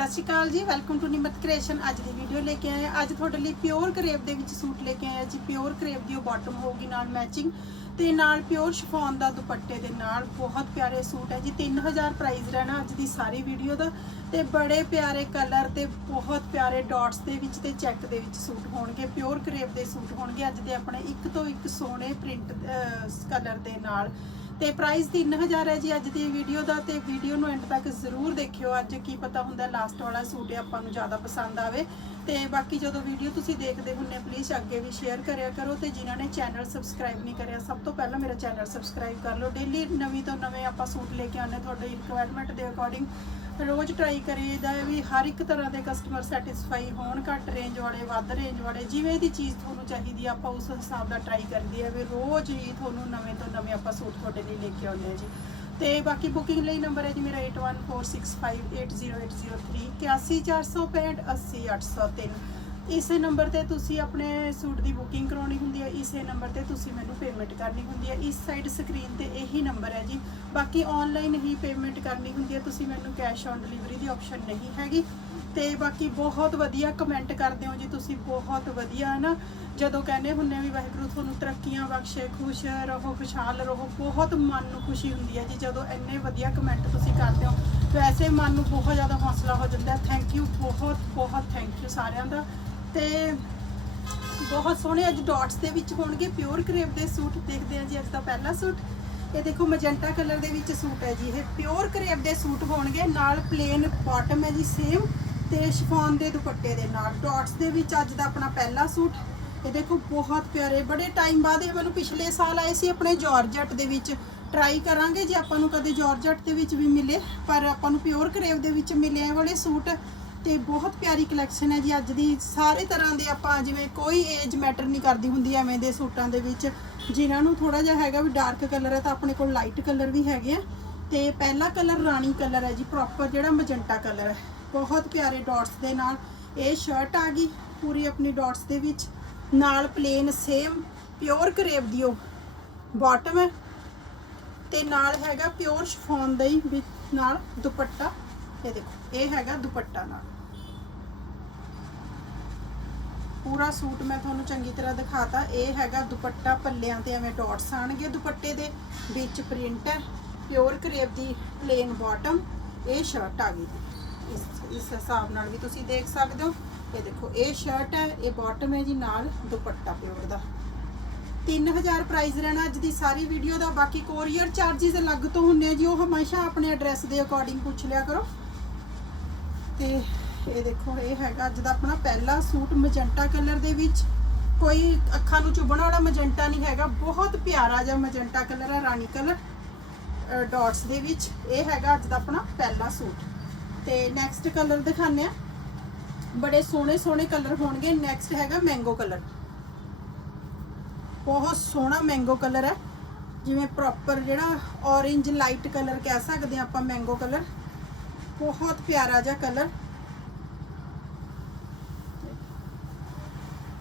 ਸਤਿ ਸ਼੍ਰੀ ਅਕਾਲ ਜੀ welcome to ਨਿਮਤ creation ਅੱਜ ਦੀ ਵੀਡੀਓ ਲੈ ਕੇ ਆਏ ਹਾਂ। ਅੱਜ ਤੁਹਾਡੇ ਲਈ ਪਿਓਰ ਕਰੇਪ ਦੇ ਵਿੱਚ ਸੂਟ ਲੈ ਕੇ ਆਏ ਹਾਂ ਜੀ। ਪਿਓਰ ਕਰੇਪ ਦੀ ਉਹ ਬਾਟਮ ਹੋਊਗੀ ਨਾਲ ਮੈਚਿੰਗ ਤੇ ਨਾਲ ਪਿਓਰ ਸ਼ਿਫੋਨ ਦਾ ਦੁਪੱਟੇ ਦੇ ਨਾਲ ਬਹੁਤ ਪਿਆਰੇ ਸੂਟ ਹੈ ਜੀ। 3000 ਪ੍ਰਾਈਸ ਰਹਿਣਾ ਅੱਜ ਦੀ ਸਾਰੀ ਵੀਡੀਓ ਦਾ ਤੇ ਬੜੇ ਪਿਆਰੇ ਕਲਰ ਤੇ ਬਹੁਤ ਪਿਆਰੇ ਡਾਟਸ ਦੇ ਵਿੱਚ ਤੇ ਚੈੱਕ ਦੇ ਵਿੱਚ ਸੂਟ ਹੋਣਗੇ। ਪਿਓਰ ਕਰੇਪ ਦੇ ਸੂਟ ਹੋਣਗੇ ਅੱਜ ਦੇ ਆਪਣੇ ਇੱਕ ਤੋਂ ਇੱਕ ਸੋਹਣੇ ਪ੍ਰਿੰਟ ਕਲਰ ਦੇ ਨਾਲ। ਤੇ ਪ੍ਰਾਈਸ 3000 ਹੈ ਜੀ ਅੱਜ ਦੀ ਵੀਡੀਓ ਦਾ ਤੇ ਵੀਡੀਓ ਨੂੰ ਐਂਡ ਤੱਕ ਜ਼ਰੂਰ ਦੇਖਿਓ। ਅੱਜ ਕੀ ਪਤਾ ਹੁੰਦਾ ਲਾਸਟ ਵਾਲਾ ਸੂਟ ਆਪਾਂ ਨੂੰ ਜ਼ਿਆਦਾ ਪਸੰਦ ਆਵੇ। ਤੇ ਬਾਕੀ ਜਦੋਂ ਵੀਡੀਓ ਤੁਸੀਂ ਦੇਖਦੇ ਹੁੰਨੇ ਪਲੀਜ਼ ਅੱਗੇ ਵੀ ਸ਼ੇਅਰ ਕਰਿਆ ਕਰੋ ਤੇ ਜਿਨ੍ਹਾਂ ਨੇ ਚੈਨਲ ਸਬਸਕ੍ਰਾਈਬ ਨਹੀਂ ਕਰਿਆ, ਸਭ ਤੋਂ ਪਹਿਲਾਂ ਮੇਰਾ ਚੈਨਲ ਸਬਸਕ੍ਰਾਈਬ ਕਰ ਲਓ। ਡੇਲੀ ਨਵੀਂ ਤੋਂ ਨਵੇਂ ਆਪਾਂ ਸੂਟ ਲੈ ਕੇ ਆਉਂਦੇ ਤੁਹਾਡੇ ਰਿਕੁਆਇਰਮੈਂਟ ਦੇ ਅਕੋਰਡਿੰਗ ਰੋਜ਼ ਟਰਾਈ ਕਰੀਦਾ ਹੈ ਵੀ ਹਰ ਇੱਕ ਤਰ੍ਹਾਂ ਦੇ ਕਸਟਮਰ ਸੈਟੀਸਫਾਈ ਹੋਣ, ਘੱਟ ਰੇਂਜ ਵਾਲੇ, ਵੱਧ ਰੇਂਜ ਵਾਲੇ, ਜਿਵੇਂ ਦੀ ਚੀਜ਼ ਤੁਹਾਨੂੰ ਚਾਹੀਦੀ ਆ, ਆਪਾਂ ਉਸ ਹਿਸਾਬ ਦਾ ਟਰਾਈ ਕਰਦੀ ਹੈ ਵੀ ਰੋਜ਼ ਹੀ ਤੁਹਾਨੂੰ ਨਵੇਂ ਤੋਂ ਨਵੇਂ ਆਪਾਂ ਸੂਟ ਤੁਹਾਡੇ ਲਈ ਲੈ ਕੇ ਆਉਂਦੇ ਹਾਂ ਜੀ। ਤੇ ਬਾਕੀ ਬੁਕਿੰਗ ਲਈ ਨੰਬਰ ਹੈ ਜੀ ਮੇਰਾ 8146580803 81465 80803 ਇਸੇ ਨੰਬਰ ਤੇ ਤੁਸੀਂ ਆਪਣੇ ਸੂਟ ਦੀ ਬੁਕਿੰਗ ਕਰਾਉਣੀ ਹੁੰਦੀ ਹੈ, ਇਸੇ ਨੰਬਰ ਤੇ ਤੁਸੀਂ ਮੈਨੂੰ ਪੇਮੈਂਟ ਕਰਨੀ ਹੁੰਦੀ ਹੈ। ਇਸ ਸਾਈਡ ਸਕਰੀਨ ਤੇ ਇਹੀ ਨੰਬਰ ਹੈ ਜੀ। ਬਾਕੀ ਆਨਲਾਈਨ ਹੀ ਪੇਮੈਂਟ ਕਰਨੀ ਹੁੰਦੀ ਹੈ। ਤੁਸੀਂ ਮੈਨੂੰ ਕੈਸ਼ ਔਨ ਡਿਲੀਵਰੀ ਦੀ ਆਪਸ਼ਨ ਨਹੀਂ ਹੈਗੀ। ਤੇ ਬਾਕੀ ਬਹੁਤ ਵਧੀਆ ਕਮੈਂਟ ਕਰਦੇ ਹੋ ਜੀ ਤੁਸੀਂ, ਬਹੁਤ ਵਧੀਆ, ਹੈ ਨਾ? ਜਦੋਂ ਕਹਿੰਦੇ ਹੁੰਨੇ ਵੀ ਵਾਹਿਗੁਰੂ ਤੁਹਾਨੂੰ ਤਰੱਕੀਆਂ ਬਖਸ਼ੇ, ਖੁਸ਼ ਰਹੋ, ਖੁਸ਼ਹਾਲ ਰਹੋ, ਬਹੁਤ ਮਨ ਨੂੰ ਖੁਸ਼ੀ ਹੁੰਦੀ ਹੈ ਜੀ ਜਦੋਂ ਇੰਨੇ ਵਧੀਆ ਕਮੈਂਟ ਤੁਸੀਂ ਕਰਦੇ ਹੋ। ਵੈਸੇ ਮਨ ਨੂੰ ਬਹੁਤ ਜ਼ਿਆਦਾ ਹੌਸਲਾ ਹੋ ਜਾਂਦਾ ਥੈਂਕ ਯੂ ਬਹੁਤ ਬਹੁਤ ਥੈਂਕ ਯੂ ਸਾਰਿਆਂ ਦਾ। ਤੇ ਬਹੁਤ ਸੋਹਣੇ ਅੱਜ ਡਾਟਸ ਦੇ ਵਿੱਚ ਹੋਣਗੇ ਪਿਓਰ ਕਰੇਪ ਦੇ ਸੂਟ, ਦੇਖਦੇ ਹਾਂ ਜੀ ਅੱਜ ਦਾ ਪਹਿਲਾ ਸੂਟ। ਇਹ ਦੇਖੋ ਮੈਜੈਂਟਾ ਕਲਰ ਦੇ ਵਿੱਚ ਸੂਟ ਹੈ ਜੀ, ਇਹ ਪਿਓਰ ਕਰੇਪ ਦੇ ਸੂਟ ਹੋਣਗੇ, ਨਾਲ ਪਲੇਨ ਬਾਟਮ ਹੈ ਜੀ ਸੇਮ ਤੇ ਸ਼ਿਫੋਨ ਦੇ ਦੁਪੱਟੇ ਦੇ ਨਾਲ। ਡਾਟਸ ਦੇ ਵਿੱਚ ਅੱਜ ਦਾ ਆਪਣਾ ਪਹਿਲਾ ਸੂਟ। ਇਹ ਦੇਖੋ ਬਹੁਤ ਪਿਆਰੇ, ਬੜੇ ਟਾਈਮ ਬਾਅਦ ਇਹ ਮੈਨੂੰ ਪਿਛਲੇ ਸਾਲ ਆਏ ਸੀ, ਆਪਣੇ ਜਾਰਜਟ ਦੇ ਵਿੱਚ ਟਰਾਈ ਕਰਾਂਗੇ, ਜੇ ਆਪਾਂ ਨੂੰ ਕਦੇ ਜਾਰਜਟ ਦੇ ਵਿੱਚ ਵੀ ਮਿਲੇ, ਪਰ ਆਪਾਂ ਨੂੰ ਪਿਓਰ ਕਰੇਪ ਦੇ ਵਿੱਚ ਮਿਲੇ ਵਾਲੇ ਸੂਟ। ਤੇ ਬਹੁਤ ਪਿਆਰੀ ਕਲੈਕਸ਼ਨ ਹੈ ਜੀ। ਅੱਜ ਦੀ ਸਾਰੇ ਤਰ੍ਹਾਂ ਦੇ ਆਪਾਂ ਜਿਵੇਂ ਕੋਈ ਏਜ ਮੈਟਰ ਨਹੀਂ ਕਰਦੀ ਹੁੰਦੀ, ਐਵੇਂ ਦੇ ਸੂਟਾਂ ਦੇ ਵਿੱਚ। ਜਿਨ੍ਹਾਂ ਨੂੰ ਥੋੜਾ ਜਿਹਾ ਹੈਗਾ ਵੀ ਡਾਰਕ ਕਲਰ ਹੈ ਤਾਂ ਆਪਣੇ ਕੋਲ ਲਾਈਟ ਕਲਰ ਵੀ ਹੈਗੇ ਆ। ਤੇ ਪਹਿਲਾ ਕਲਰ ਰਾਣੀ ਕਲਰ ਹੈ ਜੀ ਪ੍ਰੋਪਰ ਜਿਹੜਾ ਮਜੰਟਾ ਕਲਰ ਹੈ। ਬਹੁਤ ਪਿਆਰੇ ਡਾਟਸ ਦੇ ਨਾਲ ਇਹ ਸ਼ਰਟ ਆ ਗਈ, ਪੂਰੀ ਆਪਣੀ ਡਾਟਸ ਦੇ ਵਿੱਚ। ਨਾਲ ਪਲੇਨ ਸੇਮ ਪਿਓਰ ਕਰੇਵ ਦੀ ਉਹ ਬਾਟਮ ਹੈ। ਤੇ ਨਾਲ ਹੈਗਾ ਪਿਓਰ ਸ਼ਫੋਨ ਦਾ ਹੀ ਵਿੱਚ ਨਾਲ ਦੁਪੱਟਾ। ਇਹ ਦੇਖੋ, ਇਹ ਹੈਗਾ ਦੁਪੱਟਾ ਨਾਲ। ਪੂਰਾ ਸੂਟ ਮੈਂ ਤੁਹਾਨੂੰ ਚੰਗੀ ਤਰ੍ਹਾਂ ਦਿਖਾਤਾ। ਇਹ ਹੈਗਾ ਦੁਪੱਟਾ ਪੱਲਿਆਂ ਤੇ ਐਵੇਂ ਡਾਟਸ ਆਣਗੇ। ਦੁਪੱਟੇ ਦੇ ਵਿੱਚ ਪ੍ਰਿੰਟ ਹੈ ਪਿਓਰ ਕਰੇਪ ਦੀ ਪਲੇਨ ਬਾਟਮ ਇਹ ਸ਼ਰਟ ਆ ਗਈ। ਜੀ। ਇਸ ਇਸ ਹਿਸਾਬ ਨਾਲ ਵੀ ਤੁਸੀਂ ਦੇਖ ਸਕਦੇ ਹੋ। ਇਹ ਦੇਖੋ, ਇਹ ਸ਼ਰਟ ਹੈ, ਇਹ ਬਾਟਮ ਹੈ ਜੀ, ਨਾਲ ਦੁਪੱਟਾ ਪਿਓਰ ਦਾ। 3000 ਪ੍ਰਾਈਸ ਰਹਿਣਾ ਅੱਜ ਦੀ ਸਾਰੀ ਵੀਡੀਓ ਦਾ। ਬਾਕੀ ਕੋਰੀਅਰ ਚਾਰजेस ਅਲੱਗ ਤੋਂ ਹੁੰਦੇ ਆ ਜੀ। ਉਹ ਹਮੇਸ਼ਾ ਆਪਣੇ ਐਡਰੈਸ ਦੇ ਅਕੋਰਡਿੰਗ ਪੁੱਛ ਲਿਆ ਕਰੋ। ਤੇ ਇਹ ਦੇਖੋ, ਇਹ ਹੈਗਾ ਅੱਜ ਦਾ ਆਪਣਾ ਪਹਿਲਾ ਸੂਟ ਮਜੰਟਾ ਕਲਰ ਦੇ ਵਿੱਚ। ਕੋਈ ਅੱਖਾਂ ਨੂੰ ਚੁਭਣ ਵਾਲਾ ਮਜੰਟਾ ਨਹੀਂ ਹੈਗਾ। ਬਹੁਤ ਪਿਆਰਾ ਜਿਹਾ ਮਜੰਟਾ ਕਲਰ ਹੈ, ਰਾਣੀ ਕਲਰ ਡਾਟਸ ਦੇ ਵਿੱਚ। ਇਹ ਹੈਗਾ ਅੱਜ ਦਾ ਆਪਣਾ ਪਹਿਲਾ ਸੂਟ। ਤੇ ਨੈਕਸਟ ਕਲਰ ਦਿਖਾਉਂਦੇ ਆ ਬੜੇ ਸੋਹਣੇ ਸੋਹਣੇ ਕਲਰ ਹੋਣਗੇ। ਨੈਕਸਟ ਹੈਗਾ ਮੈਂਗੋ ਕਲਰ ਬਹੁਤ ਸੋਹਣਾ ਮੈਂਗੋ ਕਲਰ ਹੈ। ਜਿਵੇਂ ਪ੍ਰੋਪਰ ਜਿਹੜਾ orange ਲਾਈਟ ਕਲਰ ਕਹਿ ਸਕਦੇ ਆ ਆਪਾਂ ਮੈਂਗੋ ਕਲਰ ਬਹੁਤ ਪਿਆਰਾ ਜਿਹਾ ਕਲਰ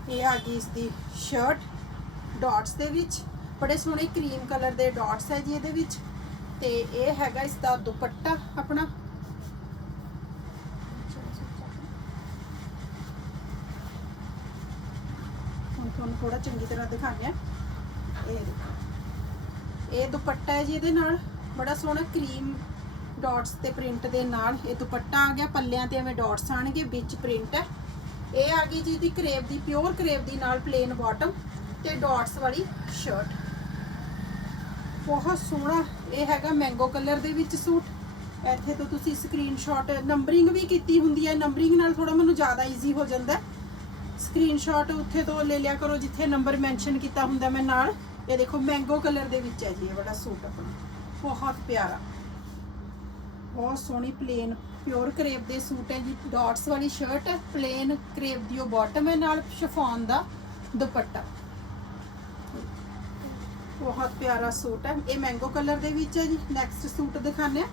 ਇਹ ਆ ਗਈ ਇਸ ਦੀ ਸ਼ਰਟ ਡਾਟਸ ਦੇ ਵਿੱਚ। ਬੜੇ ਸੋਹਣੇ ਕਰੀਮ ਕਲਰ ਦੇ ਡਾਟਸ ਹੈ ਜੀ ਇਹਦੇ ਵਿੱਚ। ਤੇ ਇਹ ਹੈਗਾ ਇਸ ਦਾ ਦੁਪੱਟਾ ਆਪਣਾ। ਹੁਣ ਤੁਹਾਨੂੰ ਥੋੜਾ ਚੰਗੀ ਤਰ੍ਹਾਂ ਦਿਖਾਉਂਦੇ ਆ ਇਹ ਦੇਖੋ। ਇਹ ਦੁਪੱਟਾ ਹੈ ਜੀ ਇਹਦੇ ਨਾਲ। ਬੜਾ ਸੋਹਣਾ ਕਰੀਮ ਡਾਟਸ ਤੇ ਪ੍ਰਿੰਟ ਦੇ ਨਾਲ ਇਹ ਦੁਪੱਟਾ ਆ ਗਿਆ। ਪੱਲਿਆਂ ਤੇ ਐਵੇਂ ਡਾਟਸ ਆਣਗੇ ਵਿੱਚ ਪ੍ਰਿੰਟ ਹੈ। ਇਹ ਆ ਗਈ ਜੀ ਦੀ ਕਰੇਪ ਦੀ ਪਿਓਰ ਕਰੇਪ ਦੀ ਨਾਲ ਪਲੇਨ ਬਾਟਮ ਤੇ ਡਾਟਸ ਵਾਲੀ ਸ਼ਰਟ ਬਹੁਤ ਸੋਹਣਾ, ਇਹ ਹੈਗਾ ਮੈਂਗੋ ਕਲਰ ਦੇ ਵਿੱਚ ਸੂਟ। ਇੱਥੇ ਤੋਂ ਤੁਸੀਂ ਸਕਰੀਨਸ਼ਾਟ ਨੰਬਰਿੰਗ ਵੀ ਕੀਤੀ ਹੁੰਦੀ ਹੈ। ਨੰਬਰਿੰਗ ਨਾਲ ਥੋੜਾ ਮੈਨੂੰ ਜ਼ਿਆਦਾ ਈਜ਼ੀ ਹੋ ਜਾਂਦਾ ਹੈ। ਸਕਰੀਨਸ਼ਾਟ ਉੱਥੇ ਤੋਂ ਲੈ ਲਿਆ ਕਰੋ, ਜਿੱਥੇ ਨੰਬਰ ਮੈਂਸ਼ਨ ਕੀਤਾ ਹੁੰਦਾ ਮੈਂ ਨਾਲ। ਇਹ ਦੇਖੋ ਮੈਂਗੋ ਕਲਰ ਦੇ ਵਿੱਚ ਹੈ ਜੀ, ਇਹ ਬੜਾ ਸੂਟ ਆਪਣਾ। ਬਹੁਤ ਪਿਆਰਾ। ਬਹੁਤ ਸੋਹਣੀ ਪਲੇਨ ਪਿਓਰ ਕਰੇਪ ਦੇ ਸੂਟ ਹੈ ਜੀ। ਡਾਟਸ ਵਾਲੀ ਸ਼ਰਟ ਹੈ ਪਲੇਨ ਕਰੇਪ ਦੀ ਉਹ ਬਾਟਮ ਹੈ, ਨਾਲ ਸ਼ਿਫੋਨ ਦਾ ਦੁਪੱਟਾ। ਬਹੁਤ ਪਿਆਰਾ ਸੂਟ ਹੈ। ਇਹ ਮੈਂਗੋ ਕਲਰ ਦੇ ਵਿੱਚ ਹੈ ਜੀ। ਨੈਕਸਟ ਸੂਟ ਦਿਖਾਣੇ ਆ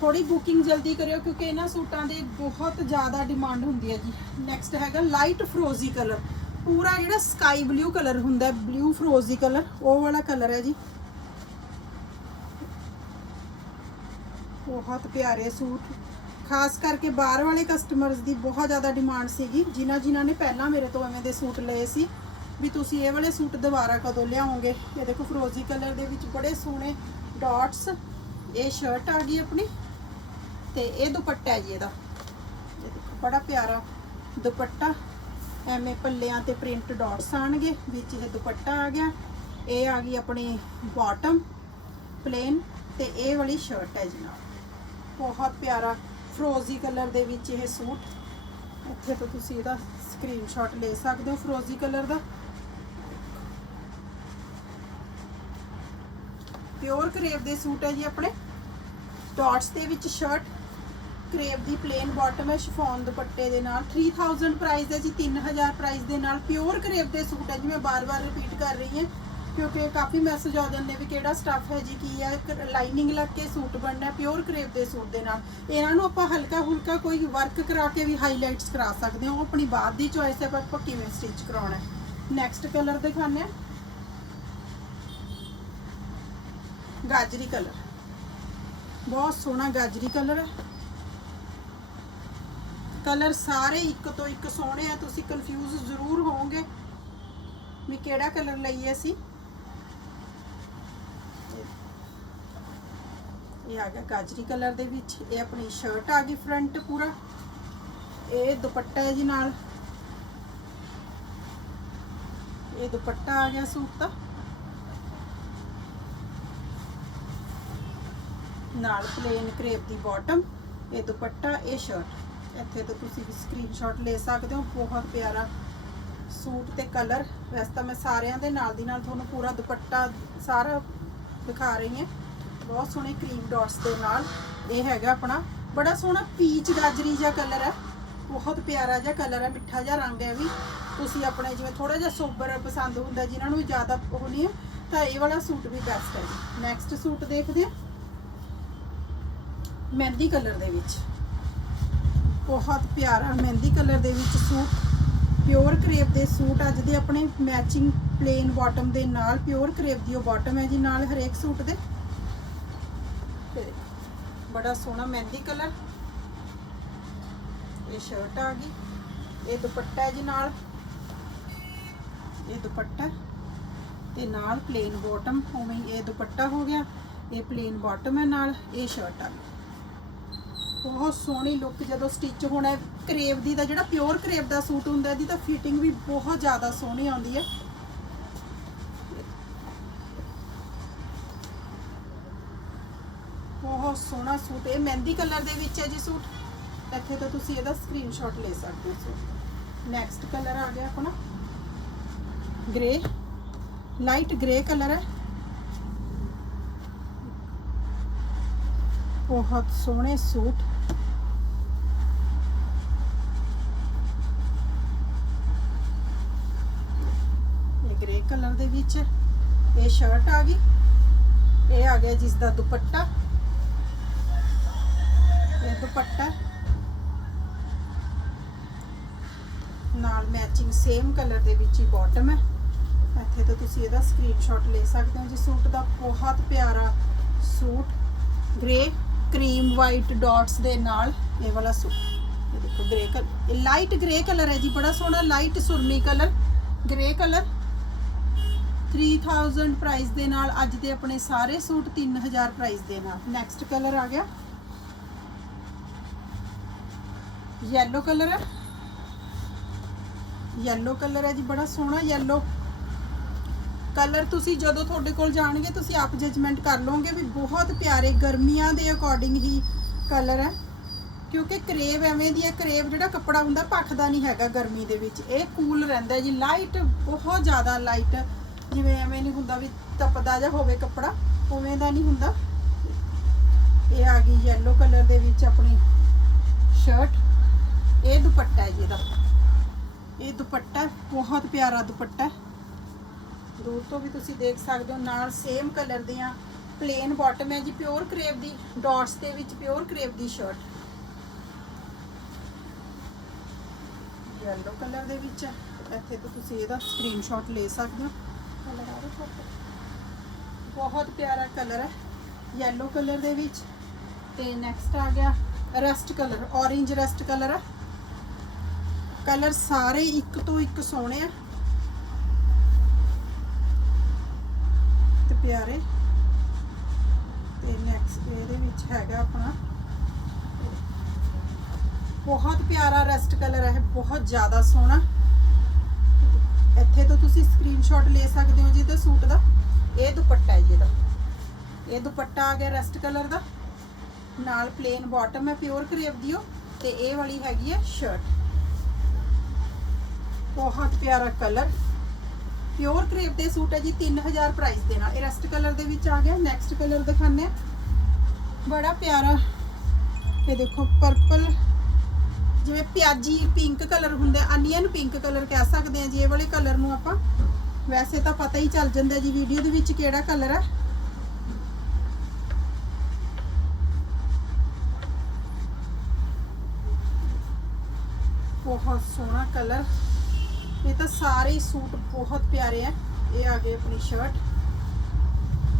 ਥੋੜੀ ਬੁਕਿੰਗ ਜਲਦੀ ਕਰਿਓ, ਕਿਉਂਕਿ ਇਹਨਾਂ ਸੂਟਾਂ ਦੀ ਬਹੁਤ ਜ਼ਿਆਦਾ ਡਿਮਾਂਡ ਹੁੰਦੀ ਹੈ ਜੀ। ਨੈਕਸਟ ਹੈਗਾ ਲਾਈਟ ਫਰੋਜ਼ੀ ਕਲਰ ਪੂਰਾ ਜਿਹੜਾ ਸਕਾਈ ਬਲੂ ਕਲਰ ਹੁੰਦਾ ਹੈ ਬਲੂ ਫਰੋਜ਼ੀ ਕਲਰ ਉਹ ਵਾਲਾ ਕਲਰ ਹੈ ਜੀ। ਬਹੁਤ ਪਿਆਰੇ ਸੂਟ। ਖਾਸ ਕਰਕੇ ਬਾਹਰ ਵਾਲੇ ਕਸਟਮਰਸ ਦੀ ਬਹੁਤ ਜ਼ਿਆਦਾ ਡਿਮਾਂਡ ਸੀਗੀ। ਜਿਨ੍ਹਾਂ ਜਿਨ੍ਹਾਂ ਨੇ ਪਹਿਲਾਂ ਮੇਰੇ ਤੋਂ ਐਵੇਂ ਦੇ ਸੂਟ ਲਏ ਸੀ, ਵੀ ਤੁਸੀਂ ਇਹ ਵਾਲੇ ਸੂਟ ਦੁਬਾਰਾ ਕਦੋਂ ਲਿਆਓਗੇ? ਇਹ ਦੇਖੋ ਫਰੋਜ਼ੀ ਕਲਰ ਦੇ ਵਿੱਚ ਬੜੇ ਸੋਹਣੇ ਡਾਟਸ ਇਹ ਸ਼ਰਟ ਆ ਗਈ ਆਪਣੀ ਤੇ ਇਹ ਦੁਪੱਟਾ ਹੈ ਜੀ ਇਹਦਾ। ਇਹ ਦੇਖੋ, ਬੜਾ ਪਿਆਰਾ ਦੁਪੱਟਾ। ਐਵੇਂ ਪੱਲਿਆਂ ਤੇ ਪ੍ਰਿੰਟ ਡਾਟਸ ਆਣਗੇ, ਵਿੱਚ ਇਹ ਦੁਪੱਟਾ ਆ ਗਿਆ। ਇਹ ਆ ਗਈ ਆਪਣੀ ਬਾਟਮ ਪਲੇਨ ਤੇ ਇਹ ਵਾਲੀ ਸ਼ਰਟ ਹੈ ਜੀ ਨਾਲ। ਬਹੁਤ ਪਿਆਰਾ ਫਰੋਜ਼ੀ ਕਲਰ ਦੇ ਵਿੱਚ ਇਹ ਸੂਟ। ਇੱਥੇ ਤੋਂ ਤੁਸੀਂ ਇਹਦਾ ਸਕਰੀਨਸ਼ਾਟ ਲੈ ਸਕਦੇ ਹੋ ਫਰੋਜ਼ੀ ਕਲਰ ਦਾ। ਪਿਓਰ ਕਰੇਵ ਦੇ ਸੂਟ ਹੈ ਜੀ ਆਪਣੇ। ਡਾਟਸ ਦੇ ਵਿੱਚ ਸ਼ਰਟ ਕਰੇਵ ਦੀ ਪਲੇਨ ਬਾਟਮ ਹੈ ਸ਼ਿਫੋਨ ਦੁਪੱਟੇ ਦੇ ਨਾਲ। 3000 ਪ੍ਰਾਈਸ ਹੈ ਜੀ 3000 ਪ੍ਰਾਈਸ ਦੇ ਨਾਲ। ਪਿਓਰ ਕਰੇਵ ਦੇ ਸੂਟ ਹੈ ਜੀ, ਮੈਂ ਬਾਰ-ਬਾਰ ਰਿਪੀਟ ਕਰ ਰਹੀ ਹਾਂ। ਕਿਉਂਕਿ ਕਾਫੀ ਮੈਸੇਜ ਆ ਜਾਂਦੇ ਵੀ ਕਿਹੜਾ ਸਟੱਫ ਹੈ ਜੀ, ਕੀ ਹੈ ਲਾਈਨਿੰਗ ਲੱਗ ਕੇ ਸੂਟ ਬਣਨਾ ਪਿਓਰ ਕਰੇਪ ਦੇ ਸੂਟ ਦੇ ਨਾਲ। ਇਹਨਾਂ ਨੂੰ ਆਪਾਂ ਹਲਕਾ ਹੁਲਕਾ ਕੋਈ ਵਰਕ ਕਰਾ ਕੇ ਵੀ ਹਾਈਲਾਈਟਸ ਕਰਾ ਸਕਦੇ ਹਾਂ, ਉਹ ਆਪਣੀ ਬਾਤ ਦੀ ਚੋਇਸ ਹੈ, ਪਰ ਆਪਾਂ ਕਿਵੇਂ ਸਟਿਚ ਕਰਾਉਣਾ ਹੈ। ਨੈਕਸਟ ਕਲਰ ਦਿਖਾਉਂਦੇ ਹਾਂ। ਗਾਜਰੀ ਕਲਰ ਬਹੁਤ ਸੋਹਣਾ ਗਾਜਰੀ ਕਲਰ ਹੈ। ਕਲਰ ਸਾਰੇ ਇੱਕ ਤੋਂ ਇੱਕ ਸੋਹਣੇ ਆ, ਤੁਸੀਂ ਕਨਫਿਊਜ਼ ਜ਼ਰੂਰ ਹੋਵੋਗੇ ਵੀ ਕਿਹੜਾ ਕਲਰ ਲਈਏ ਅਸੀਂ। ਇਹ ਆ ਗਿਆ ਗਾਜਰੀ ਕਲਰ ਦੇ ਵਿੱਚ। ਇਹ ਆਪਣੀ ਸ਼ਰਟ ਆ ਗਈ ਫਰੰਟ ਪੂਰਾ। ਇਹ ਦੁਪੱਟਾ ਹੈ ਜੀ ਨਾਲ। ਇਹ ਦੁਪੱਟਾ ਆ ਗਿਆ ਸੂਟ ਦਾ। ਨਾਲ ਪਲੇਨ ਕਰੇਪ ਦੀ ਬਾਟਮ ਇਹ ਦੁਪੱਟਾ, ਇਹ ਸ਼ਰਟ ਇੱਥੇ ਤੋਂ ਤੁਸੀਂ ਸਕਰੀਨਸ਼ਾਟ ਲੈ ਸਕਦੇ ਹੋ। ਬਹੁਤ ਪਿਆਰਾ ਸੂਟ ਤੇ ਕਲਰ ਵੈਸੇ ਤਾਂ ਮੈਂ ਸਾਰਿਆਂ ਦੇ ਨਾਲ ਦੀ ਨਾਲ ਤੁਹਾਨੂੰ ਪੂਰਾ ਦੁਪੱਟਾ ਸਾਰਾ ਦਿਖਾ ਰਹੀ ਹਾਂ। ਬਹੁਤ ਸੋਹਣੇ ਕਰੀਮ ਡਾਟਸ ਦੇ ਨਾਲ। ਇਹ ਹੈਗਾ ਆਪਣਾ ਬੜਾ ਸੋਹਣਾ ਪੀਚ ਗਾਜਰੀ ਜਿਹਾ ਕਲਰ ਹੈ। ਬਹੁਤ ਪਿਆਰਾ ਜਿਹਾ ਕਲਰ ਹੈ, ਮਿੱਠਾ ਜਿਹਾ ਰੰਗ ਹੈ ਵੀ। ਤੁਸੀਂ ਆਪਣੇ ਜਿਵੇਂ ਥੋੜਾ ਜਿਹਾ ਸੋਬਰ ਪਸੰਦ ਹੁੰਦਾ ਜਿਨ੍ਹਾਂ ਨੂੰ ਜ਼ਿਆਦਾ ਉਹ ਨਹੀਂ ਹੈ, ਤਾਂ ਇਹ ਵਾਲਾ ਸੂਟ ਵੀ ਬੈਸਟ ਹੈ ਜੀ। ਨੈਕਸਟ ਸੂਟ ਦੇਖਦੇ ਹਾਂ। ਮਹਿੰਦੀ ਕਲਰ ਦੇ ਵਿੱਚ। ਬਹੁਤ ਪਿਆਰਾ ਮਹਿੰਦੀ ਕਲਰ ਦੇ ਵਿੱਚ ਸੂਟ ਪਿਓਰ ਕਰੇਪ ਦੇ ਸੂਟ ਅੱਜ ਦੇ ਆਪਣੇ ਮੈਚਿੰਗ ਪਲੇਨ ਬਾਟਮ ਦੇ ਨਾਲ ਪਿਓਰ ਕਰੇਪ ਦੀ ਉਹ ਬਾਟਮ ਹੈ ਜੀ, ਨਾਲ ਹਰੇਕ ਸੂਟ ਦੇ। ਤੇ ਬੜਾ ਸੋਹਣਾ ਮਹਿੰਦੀ ਕਲਰ। ਇਹ ਸ਼ਰਟ ਆ ਗਈ। ਇਹ ਦੁਪੱਟਾ ਹੈ ਜੀ ਨਾਲ। ਇਹ ਦੁਪੱਟਾ। ਤੇ ਨਾਲ ਪਲੇਨ ਬਾਟਮ ਉਵੇਂ ਇਹ ਦੁਪੱਟਾ ਹੋ ਗਿਆ। ਇਹ ਪਲੇਨ ਬਾਟਮ ਹੈ ਨਾਲ, ਇਹ ਸ਼ਰਟ ਆ ਗਈ। ਬਹੁਤ ਸੋਹਣੀ ਲੁੱਕ ਜਦੋਂ ਸਟਿਚ ਹੋਣਾ ਹੈ। ਕਰੇਵ ਦੀ ਦਾ ਜਿਹੜਾ ਪਿਓਰ ਕਰੇਵ ਦਾ ਸੂਟ ਹੁੰਦਾ ਇਹਦੀ ਤਾਂ ਫਿਟਿੰਗ ਵੀ ਬਹੁਤ ਜ਼ਿਆਦਾ ਸੋਹਣੀ ਆਉਂਦੀ ਹੈ ਬਹੁਤ ਸੋਹਣਾ ਸੂਟ, ਇਹ ਮਹਿੰਦੀ ਕਲਰ ਦੇ ਵਿੱਚ ਹੈ ਜੀ ਸੂਟ। ਇੱਥੇ ਤੋਂ ਤੁਸੀਂ ਇਹਦਾ ਸਕਰੀਨਸ਼ਾਟ ਲੈ ਸਕਦੇ ਹੋ ਸੂਟ। ਨੈਕਸਟ ਕਲਰ ਆ ਗਿਆ ਆਪਣਾ। ਗ੍ਰੇ ਲਾਈਟ ਗ੍ਰੇ ਕਲਰ ਹੈ। ਬਹੁਤ ਸੋਹਣੇ ਸੂਟ। ਇਹ ਗ੍ਰੇ ਕਲਰ ਦੇ ਵਿੱਚ ਇਹ ਸ਼ਰਟ ਆ ਗਈ। ਇਹ ਆ ਗਿਆ ਜਿਸ ਦਾ ਦੁਪੱਟਾ। ਇਹ ਦੁਪੱਟਾ। ਨਾਲ ਮੈਚਿੰਗ ਸੇਮ ਕਲਰ ਦੇ ਵਿੱਚ ਹੀ ਬਾਟਮ ਹੈ। ਇੱਥੇ ਤੋਂ ਤੁਸੀਂ ਇਹਦਾ ਸਕਰੀਨਸ਼ਾਟ ਲੈ ਸਕਦੇ ਹੋ ਜੀ। ਸੂਟ ਦਾ ਬਹੁਤ ਪਿਆਰਾ suit. Grey cream white dots ਦੇ ਨਾਲ ਇਹ ਵਾਲਾ ਸੂਟ। ਇਹ ਦੇਖੋ ਗ੍ਰੇ ਕਲਰ ਇਹ ਲਾਈਟ ਗ੍ਰੇ ਕਲਰ ਹੈ ਜੀ, ਬੜਾ ਸੋਹਣਾ ਲਾਈਟ ਸੁਰਮੀ ਕਲਰ ਗ੍ਰੇ ਕਲਰ 3000 ਪ੍ਰਾਈਸ ਦੇ ਨਾਲ ਅੱਜ ਦੇ ਆਪਣੇ ਸਾਰੇ ਸੂਟ 3000 ਪ੍ਰਾਈਸ ਦੇ ਨਾਲ। ਨੈਕਸਟ ਕਲਰ ਆ ਗਿਆ। ਯੈਲੋ ਕਲਰ ਹੈ ਯੈਲੋ ਕਲਰ ਹੈ ਜੀ, ਬੜਾ ਸੋਹਣਾ ਯੈਲੋ ਕਲਰ ਤੁਸੀਂ ਜਦੋਂ ਤੁਹਾਡੇ ਕੋਲ ਜਾਣਗੇ, ਤੁਸੀਂ ਆਪ ਜਜਮੈਂਟ ਕਰ ਲਓਗੇ ਵੀ ਬਹੁਤ ਪਿਆਰੇ ਗਰਮੀਆਂ ਦੇ ਅਕੋਰਡਿੰਗ ਹੀ ਕਲਰ ਹੈ ਕਿਉਂਕਿ ਕਰੇਵ ਐਵੇਂ ਦੀ ਹੈ ਕਰੇਵ ਜਿਹੜਾ ਕੱਪੜਾ ਹੁੰਦਾ ਭਖਦਾ ਨਹੀਂ ਹੈਗਾ ਗਰਮੀ ਦੇ ਵਿੱਚ। ਇਹ ਕੂਲ ਰਹਿੰਦਾ ਜੀ ਲਾਈਟ ਬਹੁਤ ਜ਼ਿਆਦਾ ਲਾਈਟ ਜਿਵੇਂ ਐਵੇਂ ਨਹੀਂ ਹੁੰਦਾ ਵੀ ਤਪਦਾ ਜਾਂ ਹੋਵੇ ਕੱਪੜਾ, ਉਵੇਂ ਦਾ ਨਹੀਂ ਹੁੰਦਾ। ਇਹ ਆ ਗਈ ਯੈਲੋ ਕਲਰ ਦੇ ਵਿੱਚ ਆਪਣੀ ਸ਼ਰਟ ਇਹ ਦੁਪੱਟਾ ਹੈ ਜੀ ਇਹਦਾ। ਇਹ ਦੁਪੱਟਾ ਬਹੁਤ ਪਿਆਰਾ ਦੁਪੱਟਾ ਦੂਰ ਤੋਂ ਵੀ ਤੁਸੀਂ ਦੇਖ ਸਕਦੇ ਹੋ, ਨਾਲ ਸੇਮ ਕਲਰ ਦੀਆਂ ਪਲੇਨ ਬਾਟਮ ਹੈ ਜੀ ਪਿਓਰ ਕਰੇਵ ਦੀ ਡਾਟਸ ਦੇ ਵਿੱਚ ਪਿਓਰ ਕਰੇਵ ਦੀ ਸ਼ਰਟ ਯੈਲੋ ਕਲਰ ਦੇ ਵਿੱਚ ਹੈ। ਇੱਥੇ ਤੋਂ ਤੁਸੀਂ ਇਹਦਾ ਸਕਰੀਨਸ਼ਾਟ ਲੈ ਸਕਦੇ ਹੋ। ਬਹੁਤ ਪਿਆਰਾ ਕਲਰ ਹੈ। ਯੈਲੋ ਕਲਰ ਦੇ ਵਿੱਚ। ਤੇ ਨੈਕਸਟ ਆ ਗਿਆ rust colour orange rust colour ਆ ਕਲਰ ਸਾਰੇ ਇੱਕ ਤੋਂ ਇੱਕ ਸੋਹਣੇ ਆ। ਤੇ ਪਿਆਰੇ। ਤੇ ਨੈਕਸਟ ਇਹਦੇ ਵਿੱਚ ਹੈਗਾ ਆਪਣਾ। ਬਹੁਤ ਪਿਆਰਾ ਰੈਸਟ ਕਲਰ ਹੈ ਬਹੁਤ ਜ਼ਿਆਦਾ ਸੋਹਣਾ। ਇੱਥੇ ਤੋਂ ਤੁਸੀਂ ਸਕਰੀਨਸ਼ਾਟ ਲੈ ਸਕਦੇ ਹੋ ਜੀ ਤੇ ਸੂਟ ਦਾ। ਇਹ ਦੁਪੱਟਾ ਹੈ ਜੀ ਇਹਦਾ। ਇਹ ਦੁਪੱਟਾ ਆ ਗਿਆ ਰੈਸਟ ਕਲਰ ਦਾ। ਨਾਲ ਪਲੇਨ ਬਾਟਮ ਹੈ ਪਿਓਰ ਕਰੇਪ ਦੀ ਉਹ ਤੇ ਇਹ ਵਾਲੀ ਹੈਗੀ ਹੈ ਸ਼ਰਟ ਬਹੁਤ ਪਿਆਰਾ ਕਲਰ। ਪਿਓਰ ਕਰੇਪ ਦੇ ਸੂਟ ਹੈ ਜੀ 3000 ਪ੍ਰਾਈਸ ਦੇ ਨਾਲ। ਇਹ ਰੈਸਟ ਕਲਰ ਦੇ ਵਿੱਚ ਆ ਗਿਆ। ਨੈਕਸਟ ਕਲਰ ਦਿਖਾਣੇ ਆ ਬੜਾ ਪਿਆਰਾ। ਇਹ ਦੇਖੋ ਪਰਪਲ ਜਿਵੇਂ ਪਿਆਜੀ ਪਿੰਕ ਕਲਰ ਹੁੰਦਾ ਅਨੀਅਨ ਪਿੰਕ ਕਲਰ ਕਹਿ ਸਕਦੇ ਆ ਜੀ। ਇਹ ਵਾਲੇ ਕਲਰ ਨੂੰ ਆਪਾਂ, ਵੈਸੇ ਤਾਂ ਪਤਾ ਹੀ ਚੱਲ ਜਾਂਦਾ ਜੀ ਵੀਡੀਓ ਦੇ ਵਿੱਚ ਕਿਹੜਾ ਕਲਰ ਹੈ ਬਹੁਤ ਸੋਹਣਾ ਕਲਰ ਇਹ ਤਾਂ ਸਾਰੇ ਹੀ ਸੂਟ ਬਹੁਤ ਪਿਆਰੇ ਆ। ਇਹ ਆ ਗਏ ਆਪਣੀ ਸ਼ਰਟ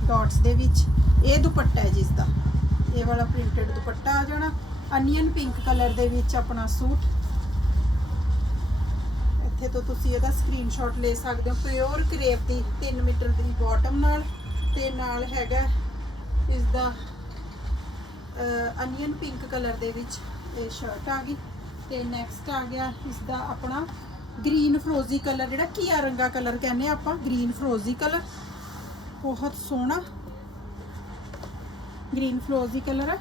ਡਾਟਸ ਦੇ ਵਿੱਚ। ਇਹ ਦੁਪੱਟਾ ਹੈ ਜਿਸ ਦਾ। ਇਹ ਵਾਲਾ ਪ੍ਰਿੰਟਡ ਦੁਪੱਟਾ ਆ ਜਾਣਾ। ਅਨੀਅਨ ਪਿੰਕ ਕਲਰ ਦੇ ਵਿੱਚ ਆਪਣਾ ਸੂਟ। ਇੱਥੇ ਤੋਂ ਤੁਸੀਂ ਇਹਦਾ ਸਕਰੀਨਸ਼ਾਟ ਲੈ ਸਕਦੇ ਹੋ। ਪਿਓਰ ਕਰੇਪ ਦੀ 3 ਮੀਟਰ ਦੀ ਬਾਟਮ ਨਾਲ। ਤੇ ਨਾਲ ਹੈਗਾ ਇਸ ਦਾ ਅਨੀਅਨ ਪਿੰਕ ਕਲਰ ਦੇ ਵਿੱਚ ਇਹ ਸ਼ਰਟ ਆ ਗਈ। ਤੇ ਨੈਕਸਟ ਆ ਗਿਆ ਇਸ ਦਾ ਆਪਣਾ ਗ੍ਰੀਨ ਫਰੋਜ਼ੀ ਕਲਰ, ਜਿਹੜਾ ਕੀਆ ਰੰਗਾ ਕਲਰ ਕਹਿੰਦੇ ਆ ਆਪਾਂ, ਗ੍ਰੀਨ ਫਰੋਜ਼ੀ ਕਲਰ। ਬਹੁਤ ਸੋਹਣਾ। ਗ੍ਰੀਨ ਫਰੋਜ਼ੀ ਕਲਰ ਹੈ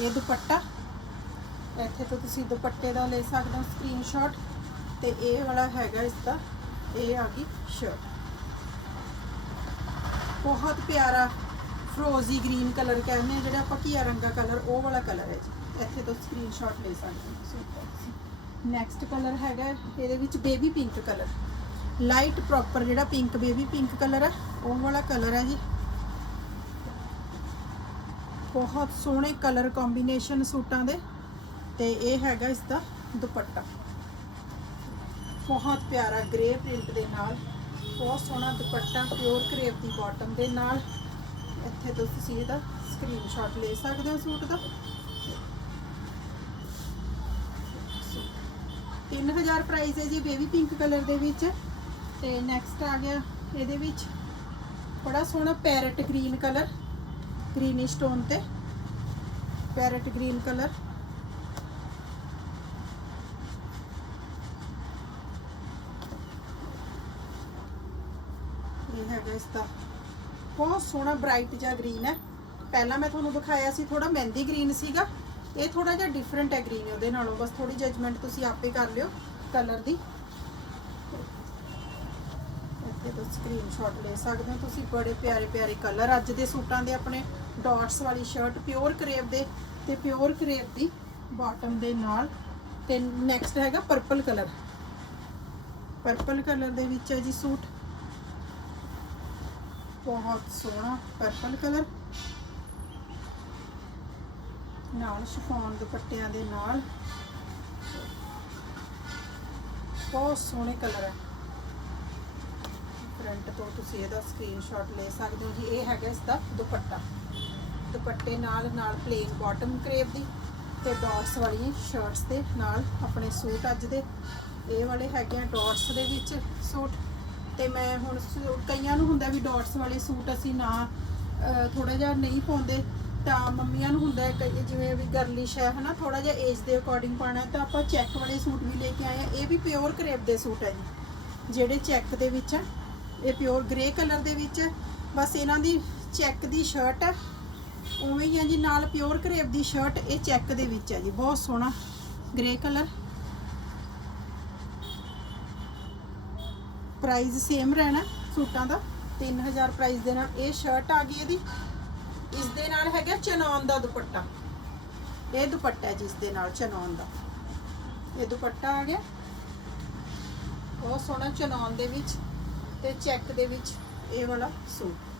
ਇਹ ਦੁਪੱਟਾ। ਇੱਥੇ ਤੋਂ ਤੁਸੀਂ ਦੁਪੱਟੇ ਦਾ ਲੈ ਸਕਦੇ ਹੋ ਸਕਰੀਨਸ਼ਾਟ ਤੇ ਇਹ ਵਾਲਾ ਹੈਗਾ ਇਸ ਦਾ ਇਹ ਆ ਗਈ ਸ਼ਰਟ ਬਹੁਤ ਪਿਆਰਾ ਫਰੋਜ਼ੀ ਗ੍ਰੀਨ ਕਲਰ ਕਹਿੰਦੇ ਆ, ਜਿਹੜਾ ਆਪਾਂ ਘੀਆ ਰੰਗਾ ਕਲਰ, ਉਹ ਵਾਲਾ ਕਲਰ ਹੈ ਜੀ। ਇੱਥੇ ਤੋਂ ਸਕਰੀਨਸ਼ਾਟ ਲੈ ਸਕਦੇ ਹੋ ਨੈਕਸਟ ਕਲਰ ਹੈਗਾ, ਇਹਦੇ ਵਿੱਚ baby pink colour light proper ਜਿਹੜਾ ਪਿੰਕ ਬੇਬੀ ਪਿੰਕ ਕਲਰ ਹੈ ਉਹ ਵਾਲਾ ਕਲਰ ਹੈ ਜੀ। ਬਹੁਤ ਸੋਹਣੇ ਕਲਰ ਕੰਬੀਨੇਸ਼ਨ ਸੂਟਾਂ ਦੇ। ਤੇ ਇਹ ਹੈਗਾ ਇਸ ਦਾ ਦੁਪੱਟਾ। ਬਹੁਤ ਪਿਆਰਾ ਗ੍ਰੇ ਪ੍ਰਿੰਟ ਦੇ ਨਾਲ, ਬਹੁਤ ਸੋਹਣਾ ਦੁਪੱਟਾ ਪਿਓਰ ਕਰੇਪ ਦੀ ਬਾਟਮ ਦੇ ਨਾਲ। ਇੱਥੇ ਤੁਸੀਂ ਇਹਦਾ ਸਕਰੀਨਸ਼ਾਟ ਲੈ ਸਕਦੇ ਹੋ ਸੂਟ ਦਾ। 3000 ਪ੍ਰਾਈਸ ਹੈ ਜੀ ਬੇਬੀ ਪਿੰਕ ਕਲਰ ਦੇ ਵਿੱਚ। ਤੇ ਨੈਕਸਟ ਆ ਗਿਆ ਇਹਦੇ ਵਿੱਚ। ਬੜਾ ਸੋਹਣਾ parrot green colour greenish stone ਤੇ। ਪੈਰਟ ਗ੍ਰੀਨ ਕਲਰ ਇਹ ਹੈਗਾ ਇਸ ਦਾ ਬਹੁਤ ਸੋਹਣਾ ਬ੍ਰਾਈਟ ਜਿਹਾ ਗ੍ਰੀਨ ਹੈ। ਪਹਿਲਾਂ ਮੈਂ ਤੁਹਾਨੂੰ ਦਿਖਾਇਆ ਸੀ ਥੋੜਾ ਮਹਿੰਦੀ ਗ੍ਰੀਨ ਸੀਗਾ। ਇਹ ਥੋੜਾ ਜਿਹਾ ਡਿਫਰੈਂਟ ਹੈ ਗ੍ਰੀਨ ਉਹਦੇ ਨਾਲੋਂ। ਬਸ ਥੋੜੀ ਜਜਮੈਂਟ ਤੁਸੀਂ ਆਪੇ ਕਰ ਲਿਓ ਕਲਰ ਦੀ। ਇੱਥੇ ਤੋਂ ਸਕਰੀਨਸ਼ਾਟ ਲੈ ਸਕਦੇ ਹੋ ਤੁਸੀਂ। ਬੜੇ ਪਿਆਰੇ ਪਿਆਰੇ ਕਲਰ ਅੱਜ ਦੇ ਸੂਟਾਂ ਦੇ ਆਪਣੇ ਡਾਟਸ ਵਾਲੀ ਸ਼ਰਟ ਪਿਓਰ ਕਰੇਪ ਦੇ ਤੇ ਪਿਓਰ ਕਰੇਪ ਦੀ ਬਾਟਮ ਦੇ ਨਾਲ। ਤੇ ਨੈਕਸਟ ਹੈਗਾ ਪਰਪਲ ਕਲਰ ਪਰਪਲ ਕਲਰ ਦੇ ਵਿੱਚ ਹੈ ਜੀ ਸੂਟ। ਬਹੁਤ ਸੋਹਣਾ ਪਰਪਲ ਕਲਰ ਨਾਲ ਸ਼ਿਫੋਨ ਦੁਪੱਟਿਆਂ ਦੇ ਨਾਲ। ਬਹੁਤ ਸੋਹਣੇ ਕਲਰ ਹੈ ਫਰੰਟ ਤੋਂ ਤੁਸੀਂ ਇਹਦਾ ਸਕਰੀਨਸ਼ਾਟ ਲੈ ਸਕਦੇ ਹੋ ਜੀ। ਇਹ ਹੈਗਾ ਇਸ ਦਾ ਦੁਪੱਟਾ। ਦੁਪੱਟੇ ਨਾਲ ਨਾਲ ਪਲੇਨ ਬਾਟਮ ਕਰੇਪ ਦੀ ਤੇ ਡਾਟਸ ਵਾਲੀ ਸ਼ਰਟਸ ਦੇ ਨਾਲ ਆਪਣੇ ਸੂਟ ਅੱਜ ਦੇ। ਇਹ ਵਾਲੇ ਹੈਗੇ ਆ ਡਾਟਸ ਦੇ ਵਿੱਚ ਸੂਟ। ਤੇ ਮੈਂ ਹੁਣ ਸੂ- ਕਈਆਂ ਨੂੰ ਹੁੰਦਾ ਵੀ ਡਾਟਸ ਵਾਲੇ ਸੂਟ ਅਸੀਂ ਨਾ ਥੋੜਾ ਜਿਹਾ ਨਹੀਂ ਪਾਉਂਦੇ। ਤਾਂ ਮੰਮੀਆਂ ਨੂੰ ਹੁੰਦਾ ਹੈ ਕਈ ਜਿਵੇਂ ਵੀ ਗਰਲਿਸ਼ ਹੈ, ਹਨਾ ਥੋੜਾ ਜਿਹਾ ਏਜ ਦੇ ਅਕੋਰਡਿੰਗ ਪਾਣਾ ਤਾਂ ਆਪਾਂ ਚੈੱਕ ਵਾਲੇ ਸੂਟ ਵੀ ਲੈ ਕੇ ਆਏ ਆ ਇਹ ਵੀ ਪਿਓਰ ਕਰੇਪ ਦੇ ਸੂਟ ਹੈ ਜੀ, ਜਿਹੜੇ ਚੈੱਕ ਦੇ ਵਿੱਚ ਹੈ। ਇਹ ਪਿਓਰ ਗ੍ਰੇ ਕਲਰ ਦੇ ਵਿੱਚ ਹੈ। ਬਸ ਇਹਨਾਂ ਦੀ ਚੈੱਕ ਦੀ ਸ਼ਰਟ ਹੈ। ਉਵੇਂ ਹੀ ਹੈ ਜੀ, ਨਾਲ ਪਿਓਰ ਕਰੇਪ ਦੀ ਸ਼ਰਟ ਇਹ ਚੈੱਕ ਦੇ ਵਿੱਚ ਹੈ ਜੀ। ਬਹੁਤ ਸੋਹਣਾ ਗ੍ਰੇ ਕਲਰ ਪ੍ਰਾਈਸ ਸੇਮ ਰਹਿਣਾ ਸੂਟਾਂ ਦਾ। 3000 ਪ੍ਰਾਈਸ ਦੇ ਨਾਲ ਇਹ ਸ਼ਰਟ ਆ ਗਈ ਇਹਦੀ। ਦੇ ਨਾਲ ਹੈਗਾ ਚਨੌਨ ਦਾ ਦੁਪੱਟਾ। ਇਹ ਦੁਪੱਟਾ ਹੈ ਜਿਸ ਦੇ ਨਾਲ ਚਨੌਨ ਦਾ। ਇਹ ਦੁਪੱਟਾ ਆ ਗਿਆ। ਬਹੁਤ ਸੋਹਣਾ ਚਨੌਨ ਦੇ ਵਿੱਚ ਤੇ ਚੈੱਕ ਦੇ ਵਿੱਚ ਇਹ ਵਾਲਾ ਸੂਟ।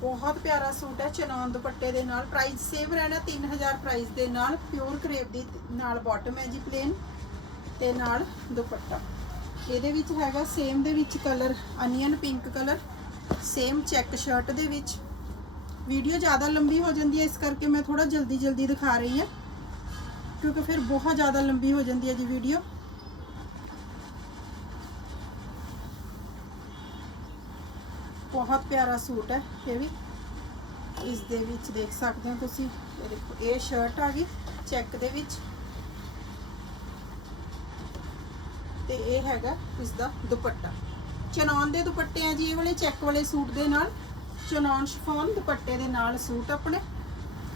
ਬਹੁਤ ਪਿਆਰਾ ਸੂਟ ਹੈ ਚਨੌਨ ਦੁਪੱਟੇ ਦੇ ਨਾਲ। ਪ੍ਰਾਈਸ ਸੇਮ ਰਹਿਣਾ 3000 ਪ੍ਰਾਈਸ ਦੇ ਨਾਲ। ਪਿਓਰ ਕਰੇਪ ਦੀ ਨਾਲ ਬਾਟਮ ਹੈ ਜੀ ਪਲੇਨ ਤੇ ਨਾਲ ਦੁਪੱਟਾ। ਇਹਦੇ ਵਿੱਚ ਹੈਗਾ ਸੇਮ ਦੇ ਵਿੱਚ colour onion pink colour same check shirt ਦੇ ਵਿੱਚ। ਵੀਡੀਓ ਜ਼ਿਆਦਾ ਲੰਬੀ ਹੋ ਜਾਂਦੀ ਹੈ, ਇਸ ਕਰਕੇ ਮੈਂ ਥੋੜਾ ਜਲਦੀ ਜਲਦੀ ਦਿਖਾ ਰਹੀ ਹਾਂ। ਕਿਉਂਕਿ ਫਿਰ ਬਹੁਤ ਜ਼ਿਆਦਾ ਲੰਬੀ ਹੋ ਜਾਂਦੀ ਹੈ ਜੀ ਵੀਡੀਓ। ਬਹੁਤ ਪਿਆਰਾ ਸੂਟ ਹੈ ਇਹ ਵੀ। ਇਸ ਦੇ ਵਿੱਚ ਦੇਖ ਸਕਦੇ ਹੋ ਤੁਸੀਂ। ਇਹ ਦੇਖੋ, ਇਹ ਸ਼ਰਟ ਆ ਗਈ ਚੈੱਕ ਦੇ ਵਿੱਚ। ਤੇ ਇਹ ਹੈਗਾ ਇਸ ਦਾ ਦੁਪੱਟਾ। ਚਨੌਨ ਦੇ ਦੁਪੱਟੇ ਆ ਜੀ, ਇਹ ਵਾਲੇ ਚੈੱਕ ਵਾਲੇ ਸੂਟ ਦੇ ਨਾਲ। ਚਨੌਨ ਸ਼ਿਫੋਨ ਦੁਪੱਟੇ ਦੇ ਨਾਲ ਸੂਟ ਆਪਣੇ।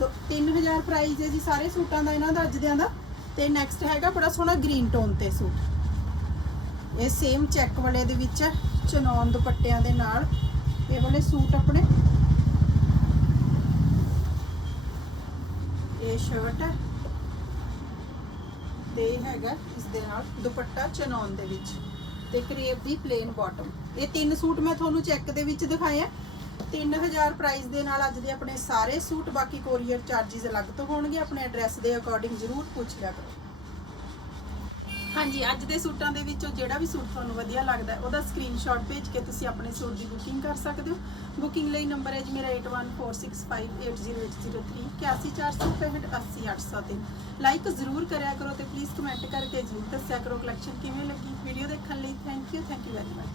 ਤੋ 3000 ਪ੍ਰਾਈਸ ਹੈ ਜੀ ਸਾਰੇ ਸੂਟਾਂ ਦਾ, ਇਹਨਾਂ ਦਾ ਅੱਜ ਦਿਆਂ ਦਾ। ਤੇ ਨੈਕਸਟ ਹੈਗਾ ਬੜਾ ਸੋਹਣਾ ਗ੍ਰੀਨ ਟੋਨ ਤੇ ਸੂਟ। ਇਹ ਸੇਮ ਚੈੱਕ ਵਾਲੇ ਦੇ ਵਿੱਚ ਹੈ ਚਨੌਨ ਦੁਪੱਟਿਆਂ ਦੇ ਨਾਲ। ਇਹ ਵਾਲੇ ਸੂਟ ਆਪਣੇ। ਇਹ ਸ਼ਰਟ ਹੈ। ਤੇ ਹੈਗਾ ਇਸ ਦੇ ਨਾਲ ਦੁਪੱਟਾ ਚਨੌਨ ਦੇ ਵਿੱਚ। ਤੇ ਕਰੇਪ ਦੀ ਪਲੇਨ ਬਾਟਮ ਇਹ ਤਿੰਨ ਸੂਟ ਮੈਂ ਤੁਹਾਨੂੰ ਚੈੱਕ ਦੇ ਵਿੱਚ ਦਿਖਾਇਆ 3000 ਪ੍ਰਾਈਸ ਦੇ ਨਾਲ ਅੱਜ ਦੇ ਆਪਣੇ ਸਾਰੇ ਸੂਟ, ਬਾਕੀ ਕੋਰੀਅਰ ਚਾਰजेस ਅਲੱਗ ਤੋਂ ਹੋਣਗੇ। ਆਪਣੇ ਐਡਰੈਸ ਦੇ ਅਕੋਰਡਿੰਗ ਜ਼ਰੂਰ ਪੁੱਛ ਲਿਆ ਕਰੋ। ਹਾਂਜੀ, ਅੱਜ ਦੇ ਸੂਟਾਂ ਦੇ ਵਿੱਚੋਂ ਜਿਹੜਾ ਵੀ ਸੂਟ ਤੁਹਾਨੂੰ ਵਧੀਆ ਲੱਗਦਾ ਉਹਦਾ ਸਕਰੀਨਸ਼ਾਟ ਭੇਜ ਕੇ ਤੁਸੀਂ ਆਪਣੇ ਸੂਟ ਦੀ ਬੁਕਿੰਗ ਕਰ ਸਕਦੇ ਹੋ। ਬੁਕਿੰਗ ਲਈ ਨੰਬਰ ਹੈ ਜੀ ਮੇਰਾ 8146580803 80465 ਲਾਈਕ ਜ਼ਰੂਰ ਕਰਿਆ ਕਰੋ ਤੇ ਪਲੀਜ਼ ਕਮੈਂਟ ਕਰਕੇ ਜ਼ਰੂਰ ਦੱਸਿਆ ਕਰੋ ਕਲੈਕਸ਼ਨ ਕਿਵੇਂ ਲੱਗੀ। ਵੀਡੀਓ ਦੇਖਣ ਲਈ thank you thank you very much